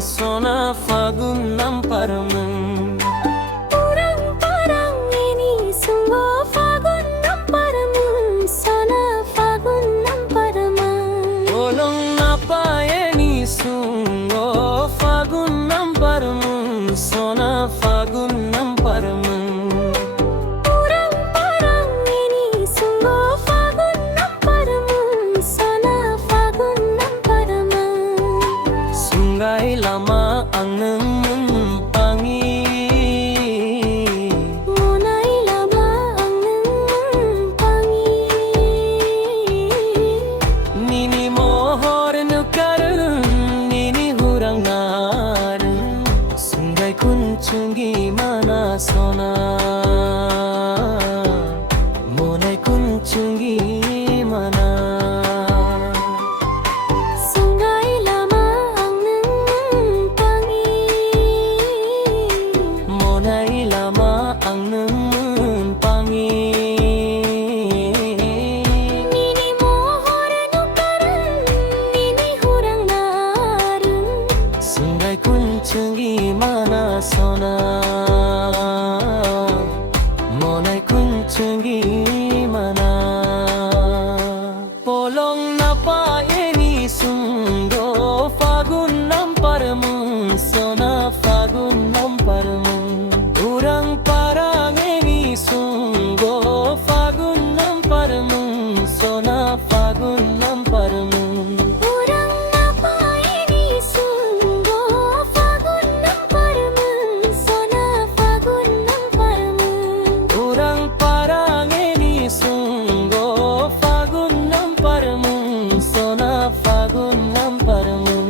sona fagun namparamum. Parang ini sungguh fagun namparamum, sona fagun namparamum. Polong napayeni sungguh fagun namparamum, sona fagun namparamum. Parang ini sungguh fagun namparamum, sona fagun namparamum. Sungai lama ang namumpangi, Munai lama ang namumpangi. nini mohor nukarun, nini hurang narun. Sungai kuncungi mana sona, monai kuncungi mana. Sungai lama ang namumpangi. Monai lama ang namumpangi. Nini mohor nukarun, nini hurang narun. Sungai kuncungi mana sona, monai kuncungi mana. Polong napayeni sungguh fagun namparamum, sona fagun namparamum. Urang parang ini sungguh fagun namparamum, sona fagun namparamum. Urang napa ini sungguh fagun namparamum, sona fagun namparamum. Urang parang ini sungguh fagun namparamum, sona fagun namparamum.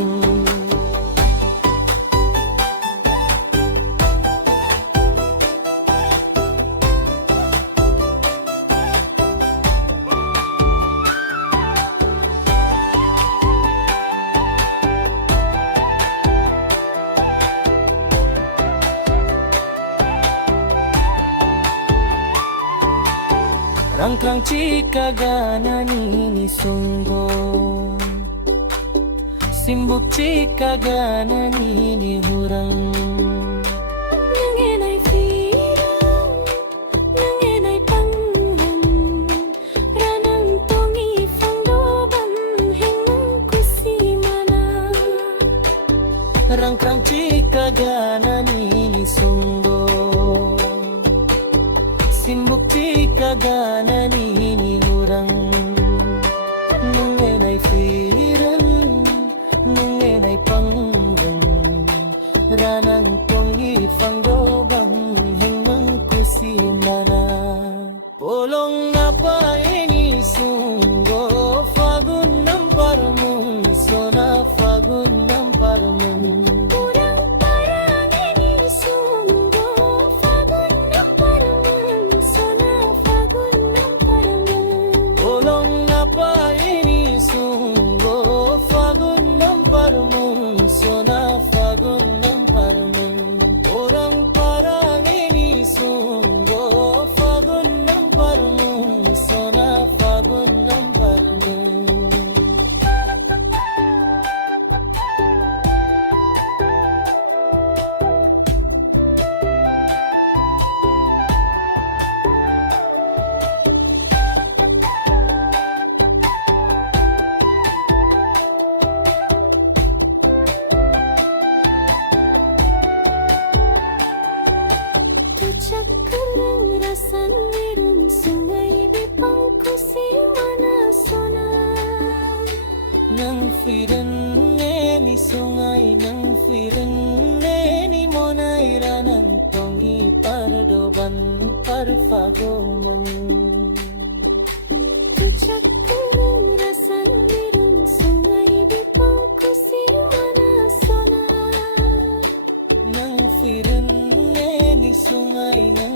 Rangkang chika nini sunggo, simbuk chika nini hurang. Nangenay firang, nangenay pangang, ranang tongi fangdoban, hengmang kusimana. Rangkang chika nini sunggo, simbuk chika nini hurang. Nangenay firang, nangenay panggang, ranang tongi fangdobang, hengmang kusimana. Polong apa ini sungguh fagun namparamum, sona fagun namparamum. Urang parang ini sungguh fagun namparamum, sona fagun namparamum. Polong apa ini sungguh fagun namparamum, sona fagun namparamum. Orang parang ini sungguh fagun namparamum, sona fagun namparamum. Tucak kerang rasan lirun, sungai bipang kusimana sona. Nang firen ni sungai, nang firen ni monai ranang tongi pardoban parfagomang. Tucak kerang rasan lirun, sungai bipang kusimana sona. Nang firen ni sungai, nang